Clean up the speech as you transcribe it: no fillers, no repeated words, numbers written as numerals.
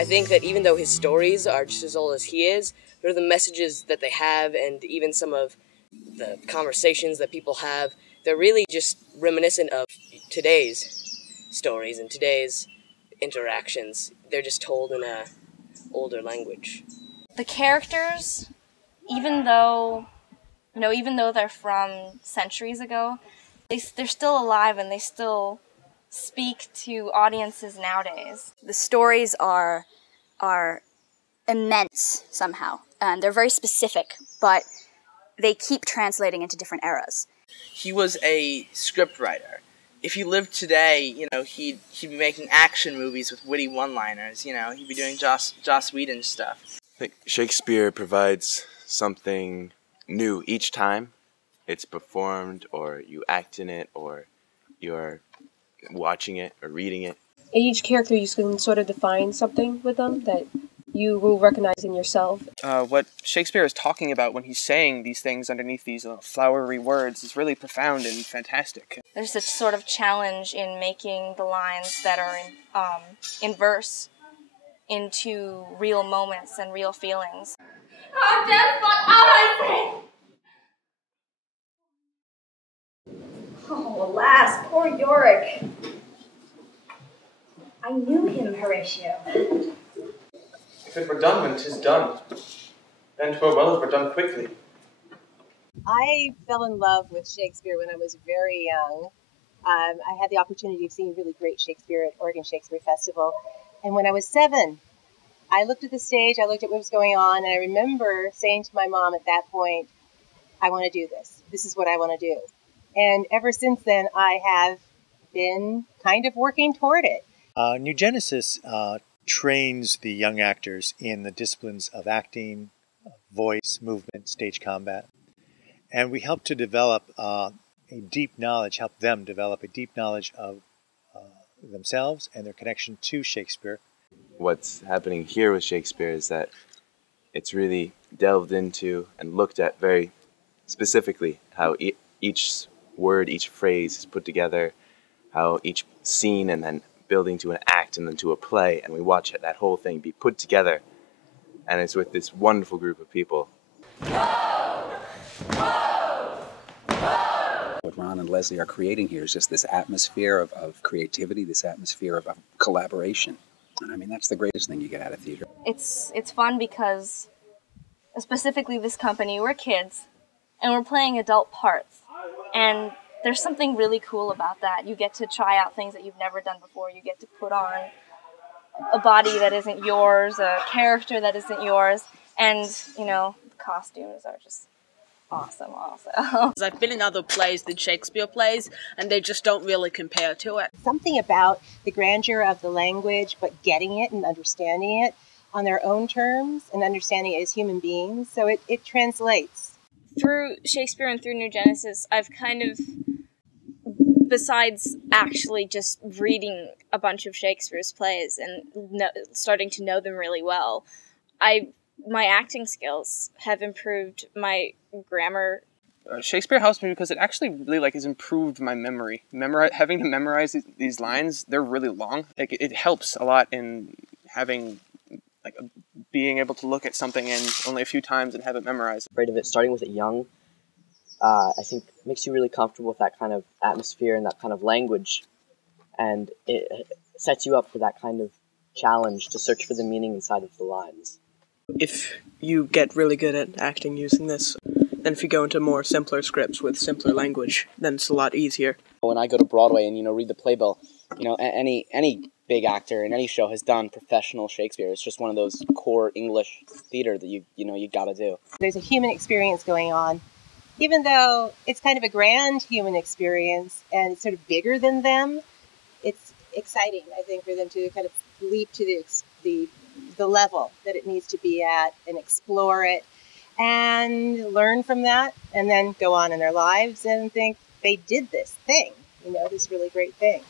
I think that even though his stories are just as old as he is, they're the messages that they have, and even some of the conversations that people have, they're really just reminiscent of today's stories and today's interactions. They're just told in a older language. The characters, even though they're from centuries ago, they're still alive and they still speak to audiences nowadays. The stories are immense somehow, and they're very specific, but they keep translating into different eras. He was a scriptwriter. If he lived today, he'd be making action movies with witty one-liners. He'd be doing Joss Whedon stuff. I think Shakespeare provides something new each time it's performed, or you act in it, or you're watching it or reading it. Each character, you can sort of define something with them that you will recognize in yourself. What Shakespeare is talking about when he's saying these things underneath these flowery words is really profound and fantastic. There's a sort of challenge in making the lines that are in verse into real moments and real feelings. How death but out I say! Oh, alas, poor Yorick. I knew him, Horatio. If it were done when 'tis done, then 'twere well it were done quickly. I fell in love with Shakespeare when I was very young. I had the opportunity of seeing really great Shakespeare at Oregon Shakespeare Festival. And when I was 7, I looked at the stage, I looked at what was going on, and I remember saying to my mom at that point, I want to do this. This is what I want to do. And ever since then, I have been kind of working toward it. New Genesis trains the young actors in the disciplines of acting, voice, movement, stage combat. And we help to develop help them develop a deep knowledge of themselves and their connection to Shakespeare. What's happening here with Shakespeare is that it's really delved into and looked at very specifically how each word, each phrase is put together, how each scene and then building to an act and then to a play, and we watch that whole thing be put together, and it's with this wonderful group of people. What Ron and Leslie are creating here is just this atmosphere of creativity, this atmosphere of collaboration. And I mean, that's the greatest thing you get out of theater. It's fun because, specifically this company, we're kids, and we're playing adult parts. And there's something really cool about that. You get to try out things that you've never done before. You get to put on a body that isn't yours, a character that isn't yours, and, the costumes are just awesome also. I've been in other plays than Shakespeare plays, and they just don't really compare to it. Something about the grandeur of the language, but getting it and understanding it on their own terms and understanding it as human beings, so it translates. Through Shakespeare and through New Genesis, I've kind of, besides actually just reading a bunch of Shakespeare's plays and starting to know them really well, my acting skills have improved, my grammar. Shakespeare helps me because it actually really has improved my memory. Having to memorize these lines, they're really long. It helps a lot in having being able to look at something in only a few times and have it memorized. Afraid of it, starting with it young, I think makes you really comfortable with that kind of atmosphere and that kind of language, and it sets you up for that kind of challenge to search for the meaning inside of the lines. If you get really good at acting using this, then if you go into more simpler scripts with simpler language, then it's a lot easier. When I go to Broadway and, read the playbill, any big actor in any show has done professional Shakespeare. It's just one of those core English theater that you gotta do. There's a human experience going on. Even though it's kind of a grand human experience and it's sort of bigger than them, it's exciting, I think, for them to kind of leap to the level that it needs to be at and explore it and learn from that and then go on in their lives and think they did this thing, this really great thing.